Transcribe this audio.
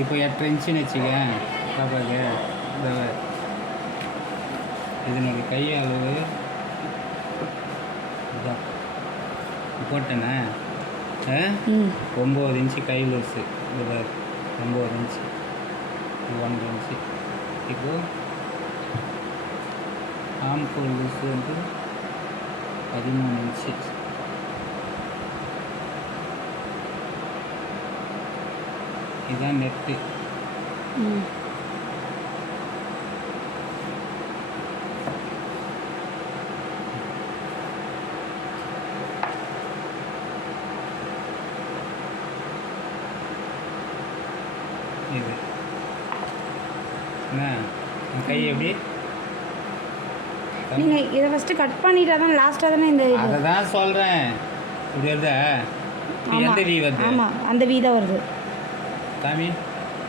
இப்போ 8 இன்ச்சுன்னு வச்சுக்க பாப்பாக்கு. இதனுடைய கை அளவு இதான் போட்டேனே. 9 இன்ச்சு கை லூஸு. இது 9 இன்ச்சு, 1 இன்ச்சு. இப்போது ஆம்கோல் லூஸு வந்து 13 இன்ச்சு. இதுதான் நெட்டு. இது என்ன கை எப்படி? நீங்கள் இதை ஃபஸ்ட்டு கட் பண்ணிட்டா தான் லாஸ்ட்டாக தானே இந்த இது. அதை தான் சொல்கிறேன். இப்படி வருதா? எந்த வீ வருது? ஆமாம், அந்த வீ தான் வருது. காமி